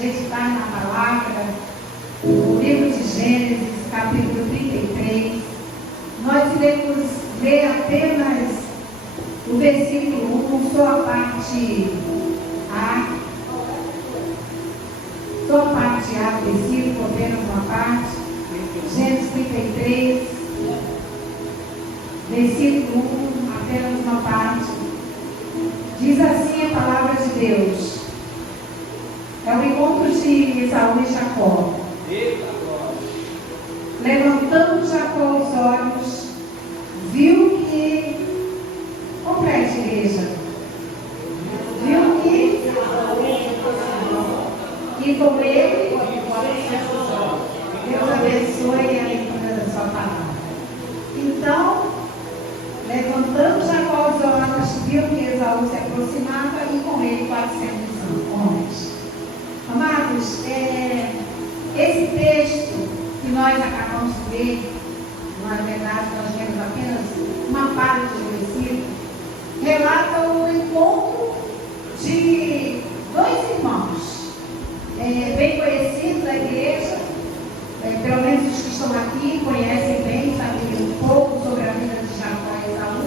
meditar na palavra, no livro de Gênesis, capítulo 33. Nós iremos ler apenas o versículo 1, só a parte A. Só a parte A do versículo, apenas uma parte. Gênesis 33, versículo 1, apenas uma parte. Diz assim a palavra de Deus. É o encontro de Esaú e Jacó. Levantando Jacó os olhos, viu que... Complete, igreja. Viu que... E com ele... Deus abençoe a leitura da sua palavra. Então, levantando Jacó os olhos, viu que Esaú se aproximava e com ele 400 homens. Amados, esse texto que nós acabamos de ver, na verdade nós vemos apenas uma parte do versículo, relata o encontro de dois irmãos, bem conhecidos da igreja, pelo menos os que estão aqui conhecem bem, sabem um pouco sobre a vida de Jacó e Esaú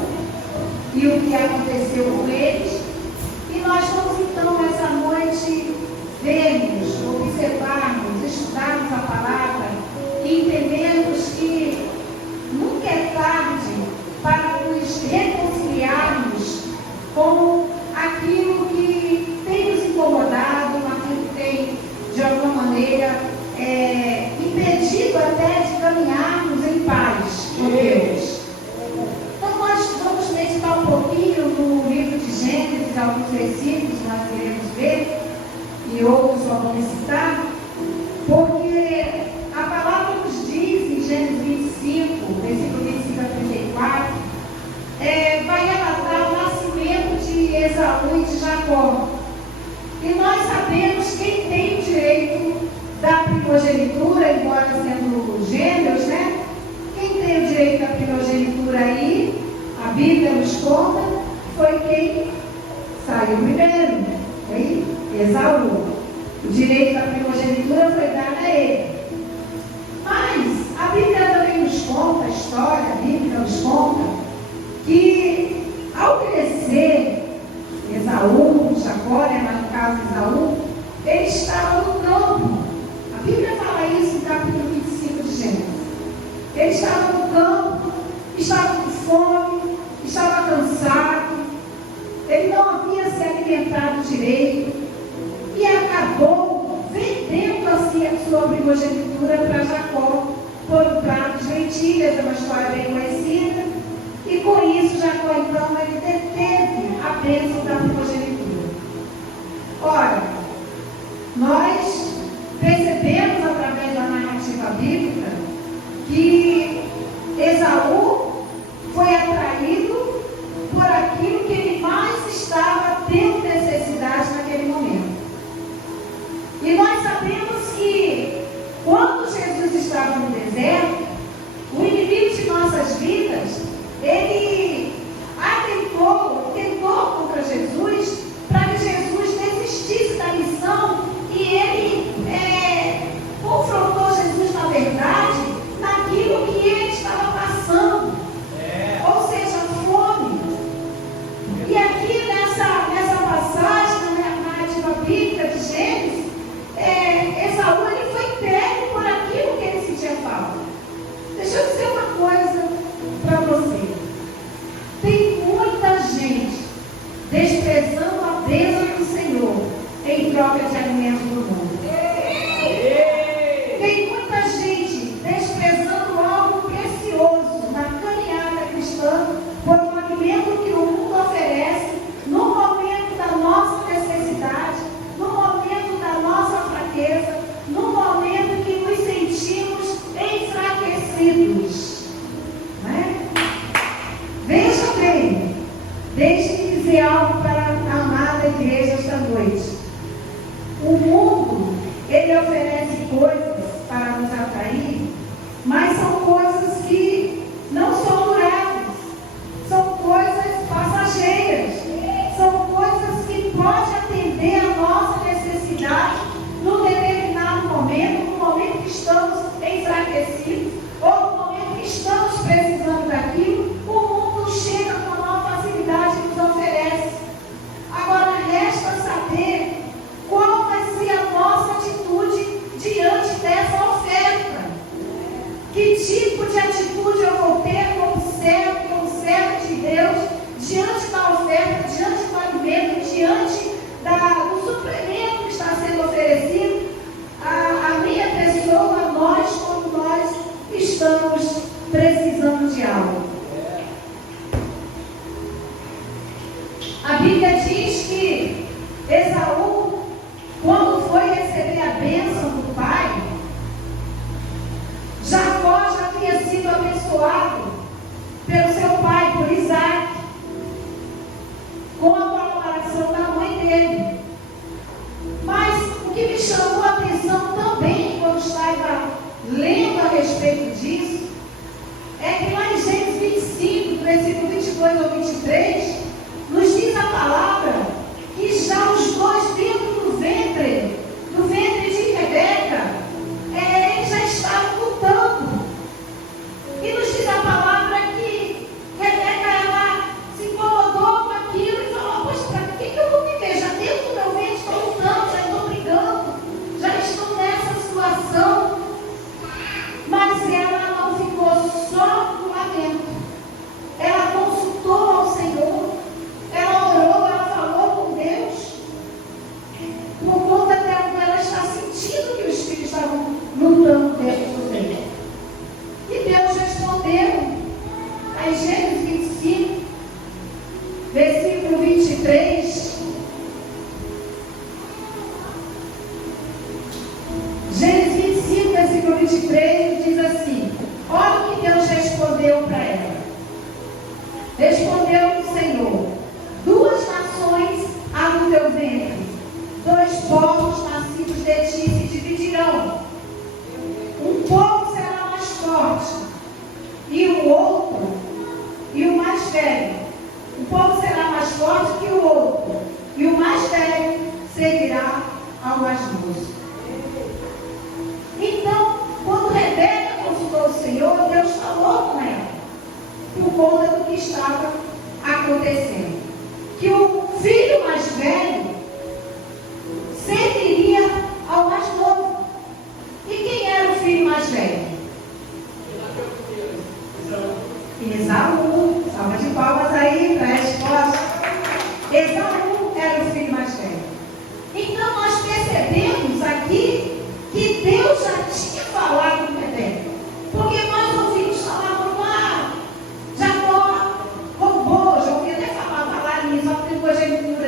e o que aconteceu com eles. E nós vamos então nessa noite vermos, observarmos, estudarmos a palavra e entendermos que nunca é tarde para nos reconciliarmos com aquilo que tem nos incomodado, aquilo que tem de alguma maneira impedido até de caminharmos em paz com Deus. Então nós vamos meditar um pouquinho no livro de Gênesis, alguns versículos nós iremos ver e outros só vamos citar, porque a palavra nos diz em Gênesis 25, versículo 25 a 34, vai relatar o nascimento de Esaú e de Jacó. E nós sabemos quem tem o direito da primogenitura, embora sendo gêmeos, né? Quem tem o direito da primogenitura aí, a Bíblia nos conta, foi quem saiu primeiro, foi Esaú. O direito da primogenitura foi dado a ele. Mas a Bíblia também nos conta, a história bíblica nos conta, que ao crescer Esaú, Jacó, mas no caso Esaú, ele estava no campo. A Bíblia fala isso no capítulo 25 de Gênesis. Ele estava no campo, estava com fome, estava cansado, ele não havia se alimentado direito e acabou vendendo assim a sua primogenitura para Jacó por um prato de lentilhas, é uma história bem conhecida, e com isso Jacó então ele deteve a bênção da primogenitura. Ora, nós percebemos através da narrativa bíblica que Esaú foi atraído por aquilo que ele mais estava tendo necessidade naquele momento. E nós sabemos que quando Jesus estava no deserto, o inimigo de nossas vidas, ele tentou contra Jesus para que Jesus desistisse da missão e ele confrontou Jesus na verdade naquilo que ele estava passando, ou seja, fome. E aqui nessa passagem, na narrativa bíblica de Gênesis, Esaú ele foi pego por aquilo que ele sentia falta. Deixa eu dizer uma coisa para você. Tem muita gente desprezando a bênção do Senhor em troca de alimentos do mundo. Tem muita gente desprezando algo precioso na caminhada cristã por um alimento que o mundo oferece no momento da nossa necessidade, no momento da nossa fraqueza, no momento que nos sentimos enfraquecidos. Né? Veja bem, deixe-me dizer algo para a amada igreja esta noite. O mundo, ele oferece coisas para nos atrair, mas são coisas que não são duráveis, são coisas passageiras, são coisas que podem atender a nossa necessidade no me chamou a atenção também, quando estava lendo a respeito disso, é que lá em Gênesis 25, versículo 22 ao 23, nos diz a palavra que já os dois dentro do ventre de Rebeca, eles já estavam lutando. E nos diz a palavra que Rebeca, ela se incomodou com aquilo e falou: poxa, para que eu vou viver? Já dentro do meu ventre estou lutando, já estou brigando, já estou nessa situação. Mas ela não ficou só lá dentro. Ela consultou ao Senhor, ela orou, ela falou com Deus, por conta dela estar sentindo que os filhos estavam lutando dentro do ventre. E Deus respondeu, em Gênesis 25, versículo 23. Gênesis 25, versículo 23, diz assim: olha o que Deus respondeu para ela. Respondeu o Senhor: 2 nações há no teu ventre, 2 povos nascidos de ti se dividirão. Um povo será mais forte, e o outro, e o mais velho. Um povo será mais forte que o outro, e o mais velho seguirá ao mais moço. Então, quando Rebeca consultou o Senhor, Deus falou com ela, por conta do que estava acontecendo, que o filho mais velho serviria ao mais novo. E quem era o filho mais velho? Esaú. Salva de palmas aí para a resposta. Esaú era o filho mais velho. Então nós percebemos aqui que Deus já tinha falado com Rebeca, porque nós ouvimos falar lá, Jacó roubou, já ouvi até falar nisso, a primogenitura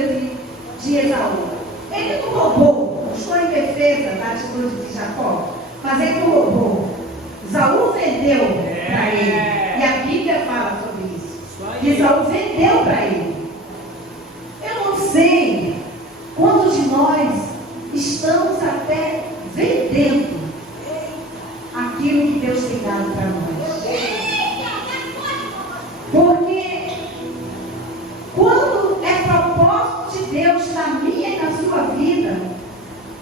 de Esaú. Ele não roubou, não estou em defesa da atitude de Jacó, mas ele não roubou. Esaú vendeu para ele, e a Bíblia fala sobre isso. Esaú vendeu para ele. Eu não sei quantos de nós estamos até vendendo aquilo que Deus tem dado para nós. Porque quando é propósito de Deus na minha e na sua vida,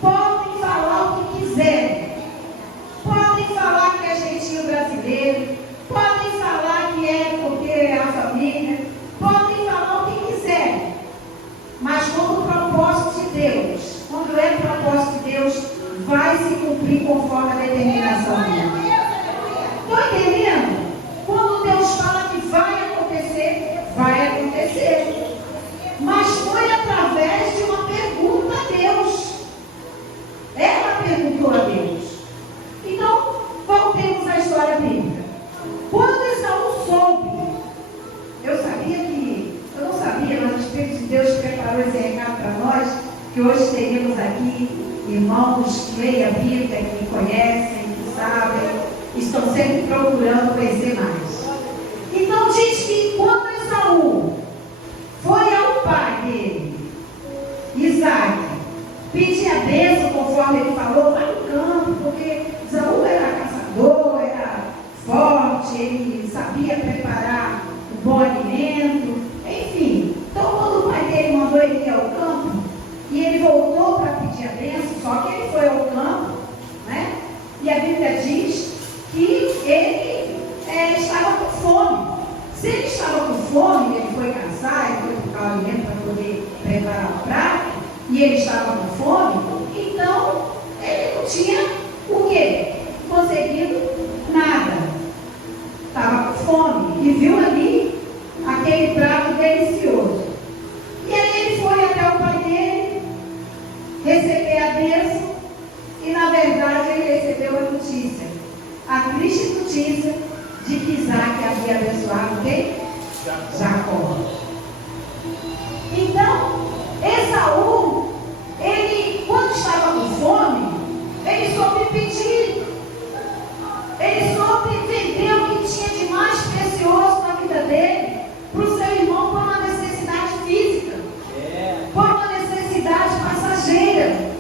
podem falar o que quiserem. Podem falar que é jeitinho brasileiro, podem falar que é porque é a família, podem falar o que quiserem. Mas quando o propósito de Deus, quando é o propósito de Deus, vai se cumprir conforme a determinação dele. Estou entendendo? Quando Deus fala que vai acontecer, vai acontecer. Mas foi através de uma pergunta a Deus. Ela perguntou a Deus. Então, voltemos à história bíblica. Quando Esaú soube, eu não sabia, mas o Espírito de Deus preparou esse recado para nós, que hoje teríamos aqui irmãos que leem a Bíblia, que conhecem, que sabem, estão sempre procurando conhecer mais. Então diz que quando Esaú foi ao pai dele, Isaac, pedir a bênção, conforme ele falou, lá no campo, porque Esaú era caçador, era forte, ele sabia preparar um bom alimento, enfim. Então quando o pai dele mandou ele ir ao campo, e ele voltou para pedir a bênção, só que ele foi ao campo, né? E a Bíblia diz que ele estava com fome. Se ele estava com fome, ele foi caçar, ele foi buscar o alimento para poder preparar o prato, e ele estava com fome, então ele não tinha o quê? Conseguido nada. Estava com fome e viu ali aquele prato delicioso. E aí ele foi até o pai dele receber a bênção, e na verdade ele recebeu a notícia, a triste notícia de que Isaac havia abençoado quem? Jacó. Então, Esaú, ele, quando estava com fome, ele soube pedir, ele soube vender o que tinha de mais precioso na vida dele para o seu irmão por uma necessidade física, por uma necessidade passageira.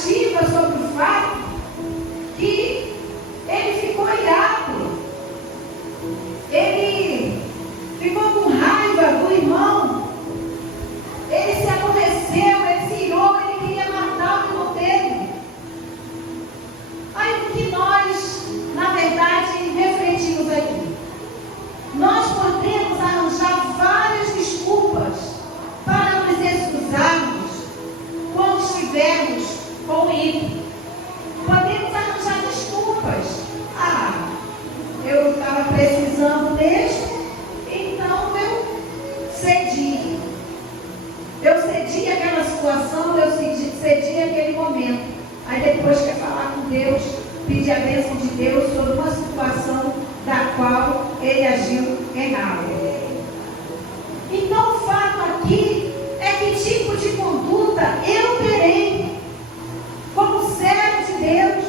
narrativa sobre o fato que ele ficou irado. Ele ficou com raiva do irmão. Ele se aborreceu, ele se irou, ele queria matar o irmão dele. Aí o que nós, na verdade, refletimos aqui? Nós podemos arranjar várias desculpas para nos excusarmos quando estivermos com o ímpio. Podemos arranjar desculpas. Eu estava precisando mesmo, então eu cedi. Eu cedi aquela situação, eu cedi aquele momento. Aí depois quer falar com Deus, pedir a bênção de Deus sobre uma situação da qual ele agiu errado. Então o fato aqui é que tipo de conduta eu terei como servo de Deus,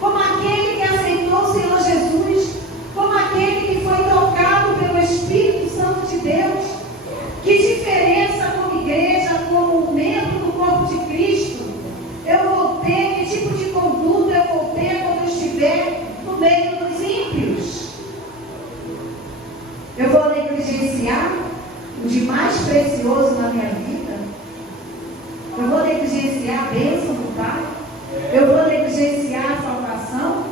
como aquele que aceitou o Senhor Jesus, como aquele que foi tocado pelo Espírito Santo de Deus. Que diferença como igreja, como membro do corpo de Cristo, eu vou ter, que tipo de conduta eu vou ter quando eu estiver no meio dos ímpios? Eu vou negligenciar o de mais precioso na minha vida? Eu vou negligenciar a bênção do Pai? Eu vou negligenciar a salvação?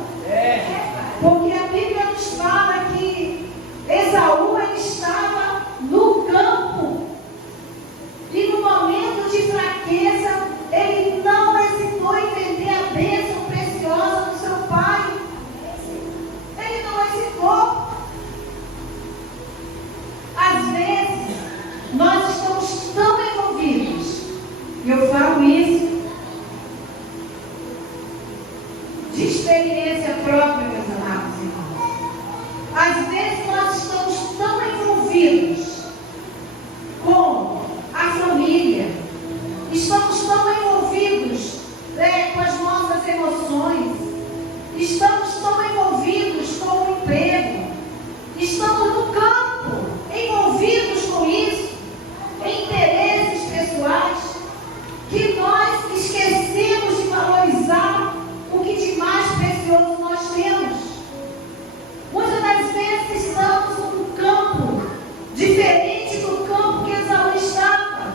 Porque a Bíblia nos fala que Esaú ele estava no campo e no momento de fraqueza ele não hesitou em vender a bênção preciosa do seu pai. Ele não hesitou. Às vezes nós estamos tão envolvidos, e eu falo isso de experiência própria, meus amados irmãos. Às vezes nós estamos tão envolvidos com a família, estamos tão envolvidos com as nossas emoções, estamos tão envolvidos com o emprego, estamos no campo, envolvidos com isso, em interesses pessoais, que nós esquecemos de valorizar o que de mais precioso nós temos. Muitas das vezes estamos num campo diferente do campo que Esaú estava,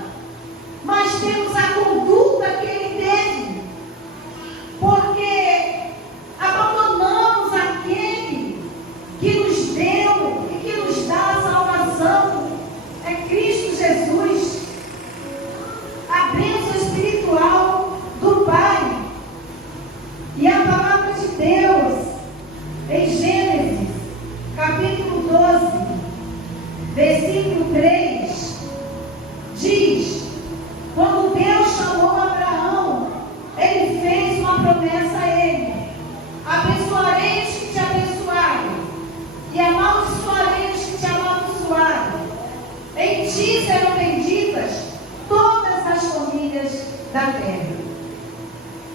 mas temos a conduta que ele teve, porque abandonamos aquele que nos deu e que nos dá a salvação, é Cristo Jesus, a bênção espiritual do Pai. E a palavra de Deus, em Gênesis, capítulo 12, versículo 3, diz: quando Deus chamou Abraão, ele fez uma promessa a ele: abençoarei os que te abençoarem, e amaldiçoarei os que te amaldiçoarem. Em ti serão benditas todas as famílias da terra.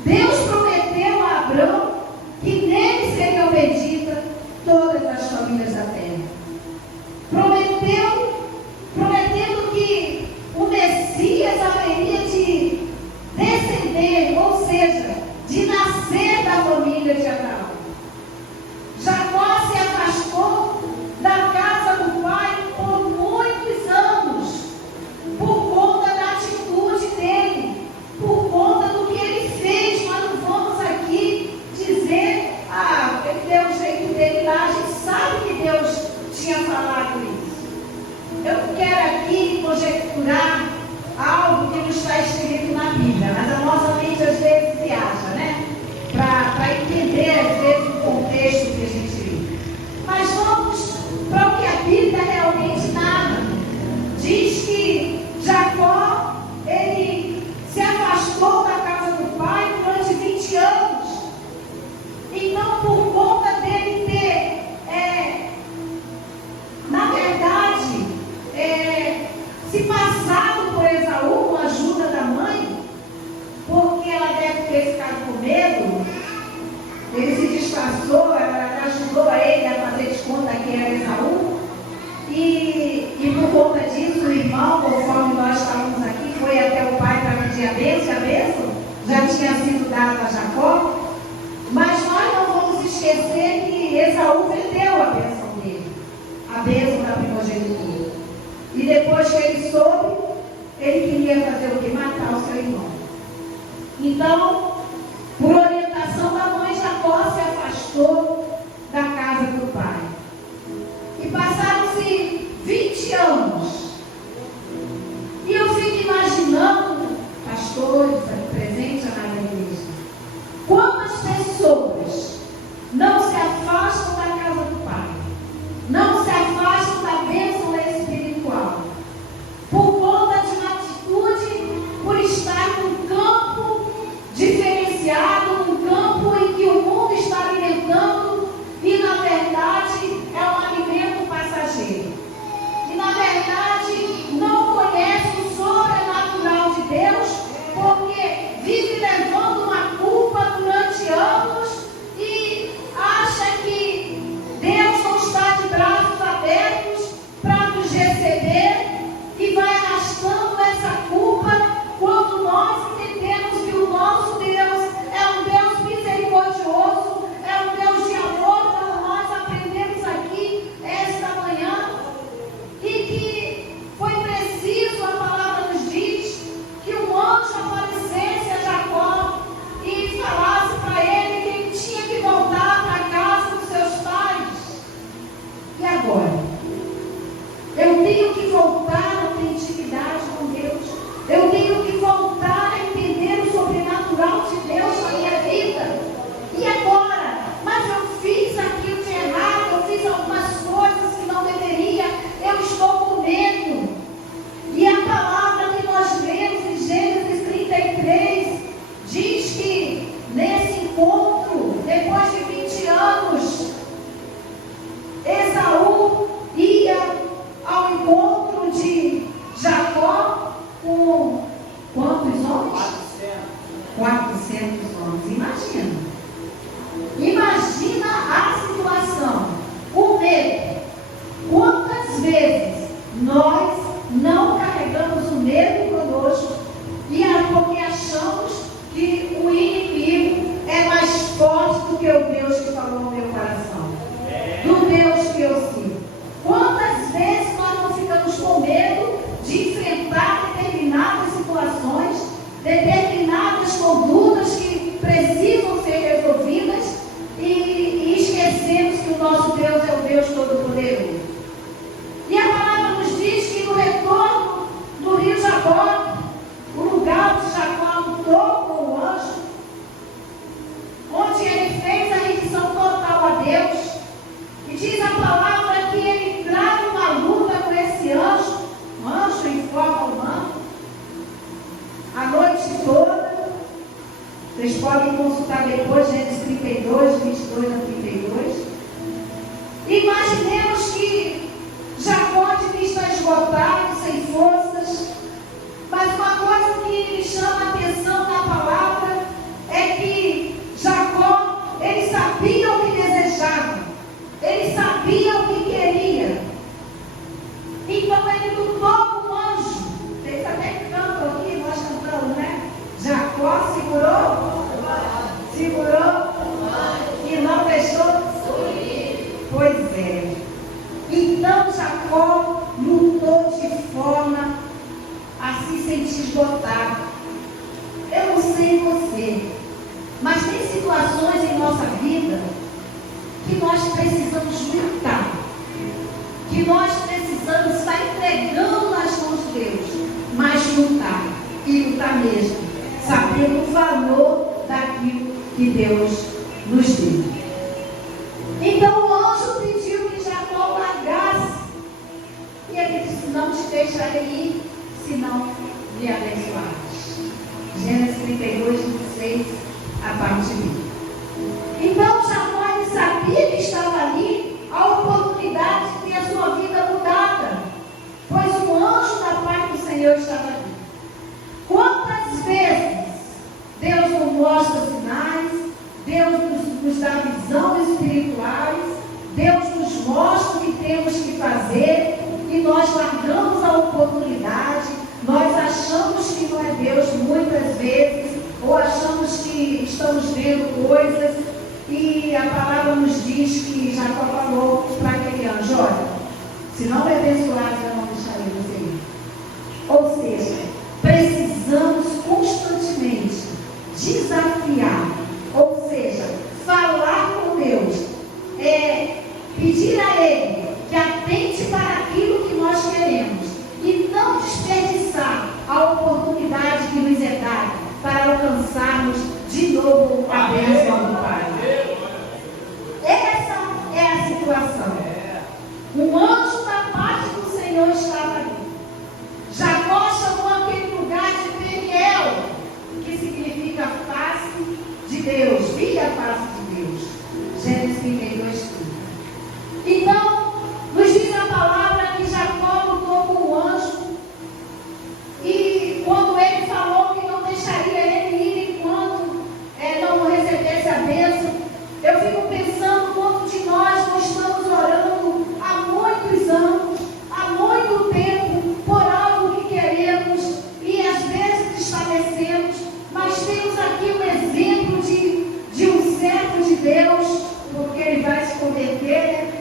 Deus prometeu a Abraão que nele seriam benditas todas as famílias da terra. Prometendo que o Messias haveria de descender, ou seja, de nascer da família de Abraão. Jacó se afastou da casa do pai por muitos anos, por conta da atitude dele, por conta do que ele fez. Nós não vamos aqui dizer, ele deu o jeito dele lá, a gente sabe que Deus tinha falado isso. Eu não quero aqui conjecturar algo que não está escrito na Bíblia, mas a nossa mente às vezes viaja, né? Para entender às vezes o contexto que a gente vive. Mas vamos para o que a Bíblia realmente narra. Diz que Jacó, ele se afastou da casa do pai durante 20 anos. Então, por conta dele ter, na verdade, se passado por Esaú com a ajuda da mãe, porque ela deve ter ficado com medo, ele se disfarçou, ela ajudou a ele a fazer de conta que era Esaú, e por conta disso, o irmão, conforme nós falamos aqui, foi até o pai para pedir a bênção já tinha sido dado a Jacó, mas nós não vamos esquecer que Esaú vendeu a bênção dele, a bênção da primogenitura. E depois que ele soube, ele queria fazer o quê? Matar o seu irmão. Então, por orientação da mãe, Jacó se afastou da casa do pai. E passaram-se 20 anos. E eu fico imaginando, pastores, presentes na igreja, quantas pessoas não se afastam da casa do pai, não se afastam da bênção espiritual, por conta de uma atitude, por estar num campo diferenciado, num campo em que o mundo está alimentando e na verdade é um alimento passageiro. E na verdade não conhece o sobrenatural de Deus, porque vive levando uma culpa durante anos e acha que Deus não está de braços abertos para nos receber e vai arrastando essa culpa quando nós entendemos que o nosso Deus é um Deus misericordioso, é um Deus de amor, como nós aprendemos aqui esta manhã, e que foi preciso, a palavra nos diz, que um anjo aparecesse a Jacó e falasse para ele que ele tinha que voltar para a casa dos seus pais. E agora? Eu tenho que voltar a ter intimidade com Deus. Eu tenho que voltar a entender o sobrenatural de Deus na minha vida. E agora? Mas eu fiz aquilo de errado, eu fiz algumas coisas que não deveria, eu estou com medo. E a palavra que nós lemos em Gênesis 33 diz que nesse encontro, depois de 20 anos, Esaú ia ao encontro de Jacó com quantos homens? 400 homens. Imagina a situação, o medo. Quantas vezes nós não carregamos o medo conosco e porque achamos que o inimigo é mais forte do que o Deus que falou no meu coração, do Deus que eu sigo. Quantas vezes nós não ficamos com medo de enfrentar determinadas situações, determinadas condutas que precisam ser resolvidas e esquecemos que o nosso Deus é o Deus Todo-Poderoso. E a palavra nos diz que no retorno do rio Jaboque, o lugar onde Jacó lutou com o anjo, onde ele fez a rendição total a Deus, e diz a palavra que ele trava uma luta com esse anjo em forma humana, a noite toda. Vocês podem consultar depois, Gênesis 32, 22 a 32. Imaginemos que Jacó devia estar esgotado, sem forças, mas uma coisa que me chama a atenção na palavra é que Jacó, ele sabia o que desejava, ele sabia o que queria. Então ele lutou com o anjo. Vocês até cantam aqui, nós cantamos, né? Jacó segurou e não deixou. Pois é. Então Jacó lutou de forma a se sentir esgotado. Eu não sei você, mas tem situações em nossa vida que nós precisamos lutar, que nós precisamos estar entregando nas mãos de Deus, mas lutar, e lutar mesmo, sabendo o valor daquilo que Deus nos deu. Então o anjo pediu que Jacó largasse, e ele disse: não te deixarei ir, senão me abençoares. Gênesis 32, 26, a parte B. Então Jacó, ele sabia que estava ali a oportunidade de ter a sua vida mudada, pois o anjo da parte do Senhor estava ali. Quantas vezes Deus nos mostra sinais, Deus nos dá visões espirituais, Deus nos mostra o que temos que fazer e nós largamos a oportunidade, nós achamos que não é Deus muitas vezes ou achamos que estamos vendo coisas e a palavra nos diz que Jacó falou para aquele anjo: olha, se não me abençoares, eu não deixarei você ir. Ou seja, precisamos constantemente desafiar, ou seja, falar com Deus, pedir a Ele que atente para aquilo que nós queremos e não desperdiçar a oportunidade que nos é dada para alcançarmos de novo a bênção do Pai. Essa é a situação. Um anjo da parte do Senhor estava ali. Jacó chamou aquele lugar de Peniel, que significa face de Deus, via a face de Deus. Gênesis 32, 30. Então, nos diz a palavra que Jacó lutou com o anjo, e quando ele falou que não deixaria ele ir enquanto não recebesse a bênção, eu fico pensando quanto de nós não estamos orando há muitos anos, há muito tempo, por algo que queremos e às vezes desfalecemos, mas temos aqui um exemplo de um servo de Deus, porque ele vai se converter,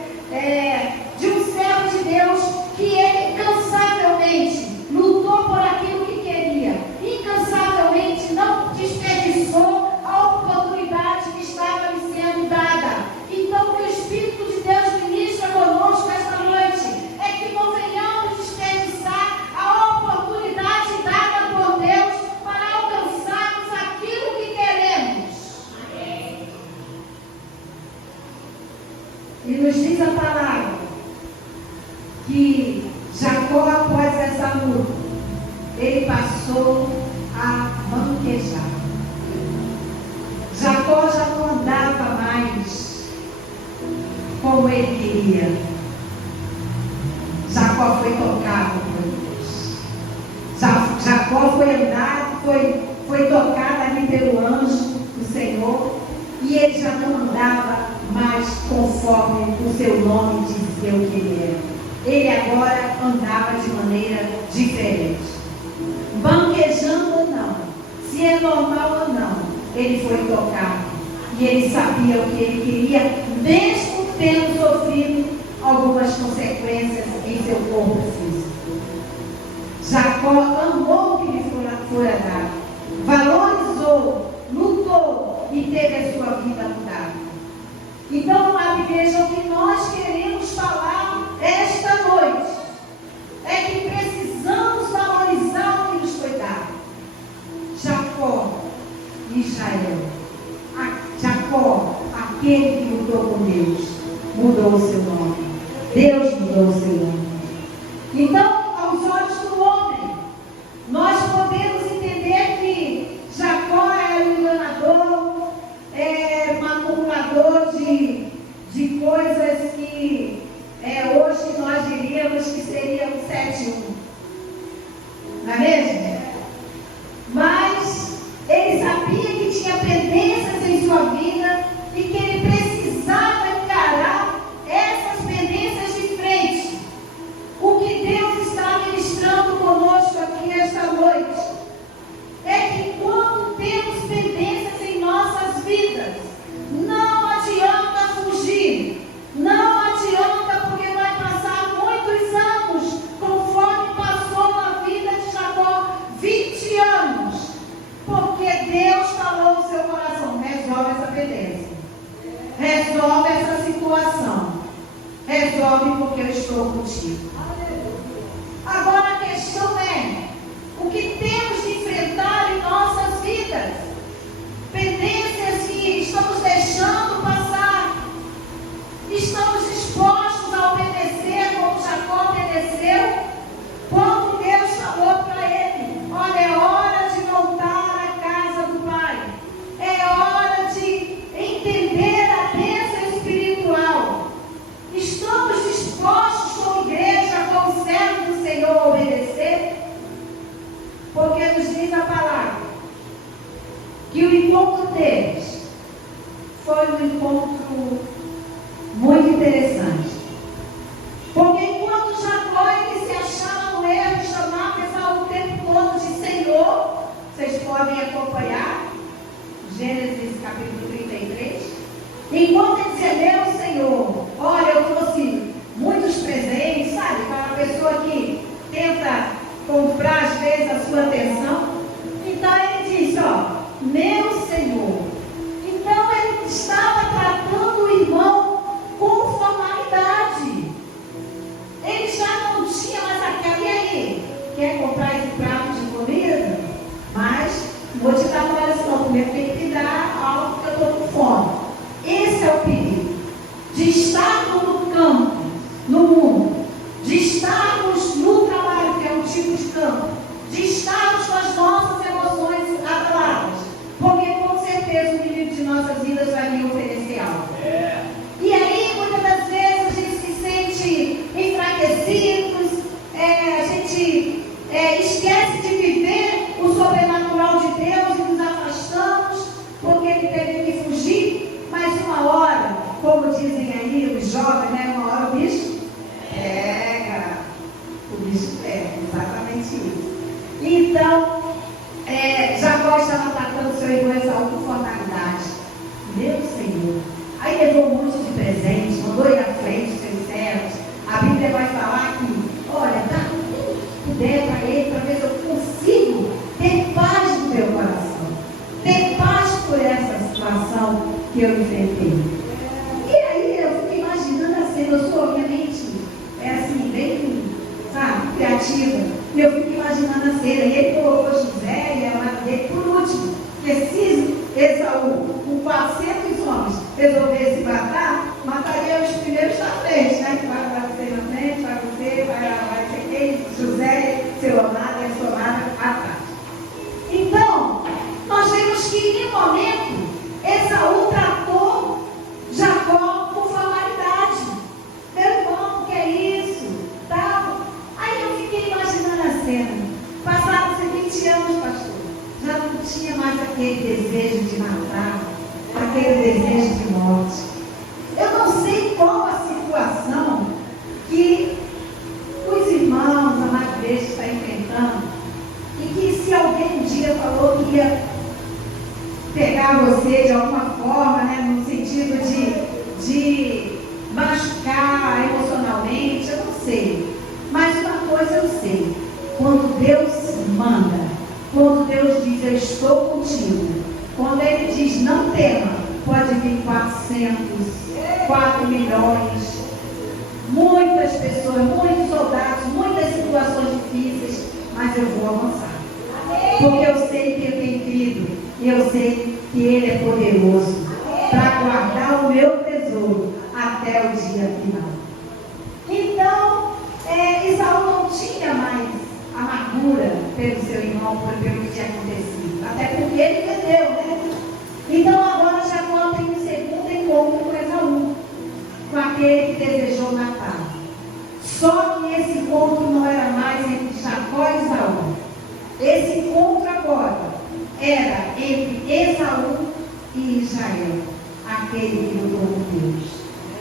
de um servo de Deus que ele incansavelmente lutou por aquilo que queria, incansavelmente não desperdiçou a oportunidade que estava lhe sendo dada. Então, que o Espírito de Deus ministra conosco esta noite é que não venhamos desperdiçar a oportunidade dada por Deus para alcançarmos aquilo que queremos. Amém. E nos diz a palavra que Jacó, após essa luta, ele passou a manquejar. Jacó já não andava mais como ele queria. Jacó foi tocado por Deus. Jacó foi tocado ali pelo anjo do Senhor, e ele já não andava mais conforme o seu nome dizia o que ele era. Ele agora andava de maneira diferente. Banquejando ou não, se é normal ou não, ele foi tocado. E ele sabia o que ele queria, mesmo tendo sofrido algumas consequências em seu corpo físico. Jacó amou o que lhe fora dado, valorizou, lutou e teve a sua vida mudada. Então, amada igreja, o que nós queremos falar esta noite é que precisamos valorizar o que nos foi dado. Jacó e Israel. Jacó, aquele que lutou com Deus, mudou o seu nome. Deus mudou o seu nome. Então, aos olhos do homem, nós podemos entender que Jacó era um enganador, manipulador de coisas que hoje nós diríamos que seria um 7-1. Não é mesmo? Mas ele sabia que tinha pendências em sua vida e que ele precisava encarar essas pendências de frente. O que Deus está ministrando conosco aqui esta noite é que quando temos pendências em nossas vidas, não adianta fugir, não adianta, porque vai passar muitos anos, conforme passou na vida de Jacó, 20 anos, porque Deus falou no seu coração: resolve essa pendência, resolve essa situação, resolve, porque eu estou contigo. Agora a questão é, o que temos de enfrentar em nossas vidas? Pendências que estamos deixando passar, estamos dispostos a obedecer como Jacó obedeceu, quando Deus falou para ele: olha, é hora de voltar à casa do Pai, é hora de entender a bênção espiritual. Estamos dispostos como igreja, como servo do Senhor, a obedecer? Porque nos diz a palavra que o encontro deles foi um encontro muito interessante. Porque enquanto Jacó ele se achava no erro, chamava Esaú o tempo todo de Senhor, vocês podem acompanhar, Gênesis capítulo 33. Enquanto ele dizia, meu Senhor, olha, eu trouxe muitos presentes, sabe? Para a pessoa que tenta comprar às vezes a sua atenção. Então ele disse, ó, meu Senhor. Então ele estava tratando o irmão com formalidade. Ele já não tinha mais aquela, e aí? Quer comprar esse prato de comida? Mas vou te dar uma oração, primeiro tem que te dar algo que eu estou com fome. Esse é o perigo de estarmos no campo, no mundo, de estarmos no trabalho, que é um tipo de campo, de estarmos com as nossas emoções abaladas, porque com certeza o inimigo de nossas vidas vai me oferecer algo. E aí, muitas das vezes, a gente se sente enfraquecidos, a gente esquece de viver o sobrenatural de Deus e nos afastamos, porque ele teve que fugir, mas uma hora, como dizem aí os jovens, né? Uma hora o bicho pega, o bicho pega, exatamente isso. Então, Jacó estava atacando seu irmão Esaú com formalidade. Meu Senhor. Aí levou um monte de presentes, mandou ir à frente dos seus servos. A Bíblia vai falar que, olha, dá tudo que puder para ele, para ver se eu consigo ter paz no meu coração. Ter paz por essa situação que eu enfrentei. E aí eu fiquei imaginando a cena, eu sou obviamente, assim, bem, sabe, criativa. E eu fico imaginando a cena. E ele colocou José e a amada dele por último. Porque se Esaú, com 400 homens, resolvesse matar, mataria os primeiros na frente, né? Que vai você na frente, vai você, vai ser quem? José, seu amado e a sua amada atrás. Então, nós vemos que em um momento, Esaú tratou Jacó com formalidade. Meu irmão, que é isso? Tal. Aí eu fiquei imaginando a cena. Passaram-se 20 anos, pastor. Já não tinha mais aquele desejo de matar, aquele desejo de morte. Eu não sei qual a situação que os irmãos, a amada igreja está enfrentando, e que se alguém um dia falou que ia pegar você de alguma forma, né, no sentido de machucar emocionalmente, eu não sei. Mas uma coisa eu sei, quando Deus manda, quando Deus diz, eu estou contigo, quando Ele diz, não tema, pode vir 400, 4 milhões, muitas pessoas, muitos soldados, muitas situações difíceis, mas eu vou avançar. Porque eu sei que eu tenho crido, e eu sei que Ele é poderoso para guardar o meu tesouro até o dia final. Então, Esaú não tinha mais amargura pelo seu irmão, pelo que tinha acontecido, até porque ele perdeu, né? Então agora Jacó tem um segundo encontro com Esaú, com aquele que desejou matar. Só que esse encontro não era mais entre Jacó e Esaú. Esse encontro agora era entre Esaú e Israel, aquele que lutou com Deus,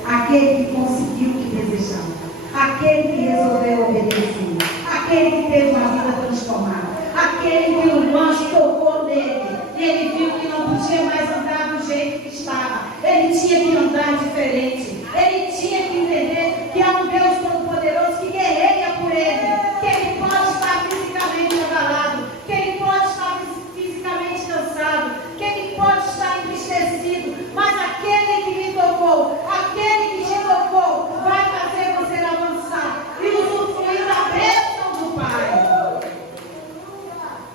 aquele que conseguiu o que desejava, aquele que resolveu obedecer, aquele que teve uma vida transformada, aquele que o anjo tocou nele e ele viu que não podia mais andar do jeito que estava, ele tinha que andar diferente, ele tinha que entender que há um Deus todo-poderoso que guerreia por ele, que ele pode estar fisicamente abalado, que ele pode estar fisicamente cansado, que ele pode estar entristecido, mas aquele que me tocou, aquele que te tocou, vai fazer você avançar e usufruir da bênção do Pai.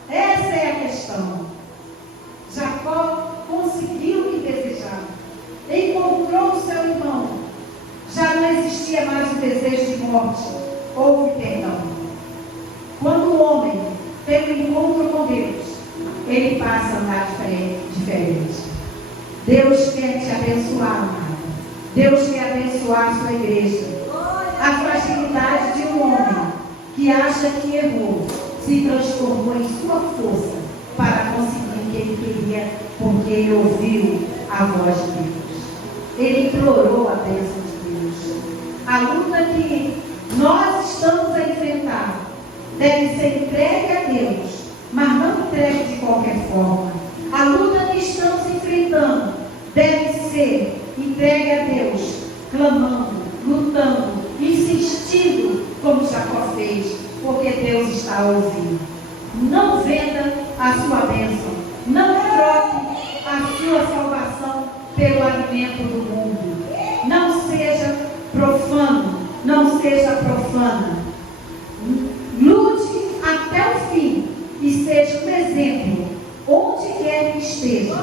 Essa é a questão. Jacó conseguiu o que desejava, encontrou o seu irmão, já não existia mais o desejo de morte, houve perdão. Quando o homem tem um encontro com Deus, ele passa a andar diferente. Deus quer te abençoar, amado. Deus quer abençoar a sua igreja. A fragilidade de um homem que acha que errou se transformou em sua força para conseguir o que ele queria, porque ele ouviu a voz de Deus. Ele implorou a bênção de Deus. A luta que nós estamos a enfrentar deve ser entregue a Deus, mas não entregue de qualquer forma. A luta que estamos enfrentando ser entregue a Deus, clamando, lutando, insistindo, como Jacó fez, porque Deus está ouvindo. Não venda a sua bênção, não troque a sua salvação pelo alimento do mundo. Não seja profano, não seja profana. Lute até o fim e seja um exemplo, onde quer que esteja.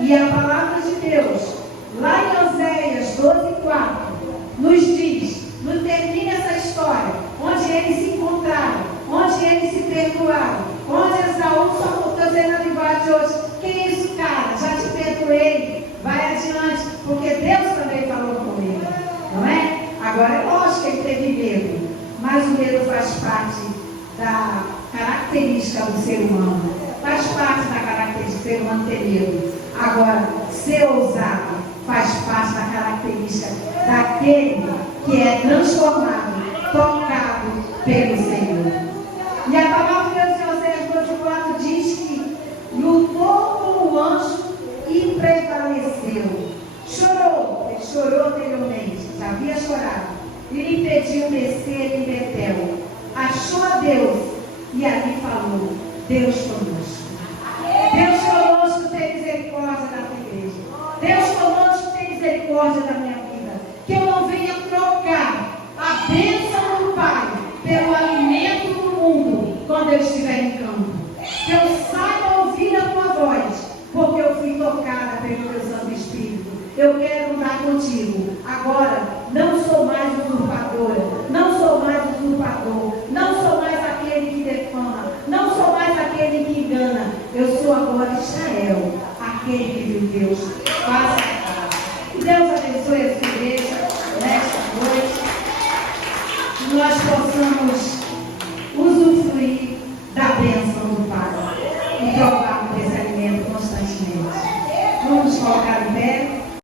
E a palavra de Deus, lá em Oséias 12:4, nos diz, nos termina essa história, onde eles se encontraram, onde eles se perdoaram, onde Esaú só estou dizendo a linguagem hoje, que isso, cara, já te perdoei, vai adiante, porque Deus também falou com ele, não é? Agora é lógico que ele teve medo, mas o medo faz parte da característica do ser humano, faz parte da característica do ser humano ter medo. Agora, ser ousado faz parte da característica daquele que é transformado, tocado pelo Senhor. E a palavra de Deus em Oséias 12:4 diz que lutou com o anjo e prevaleceu. Chorou, ele chorou anteriormente, já havia chorado, e lhe impediu descer em Betel. Achou a Deus e ali falou: Deus conosco. Deus conosco, tem misericórdia da tua igreja. Deus conosco, tem misericórdia da minha vida. Que eu não venha trocar a bênção do Pai pelo alimento do mundo quando eu estiver em campo. Que eu saiba ouvir a tua voz, porque eu fui tocada pelo teu Santo Espírito. Eu quero andar contigo. Agora, não sou mais usurpadora, não sou mais usurpador, não sou mais aquele que defama, não sou mais aquele que engana. Eu sou agora Israel, aquele que viu Deus. Faça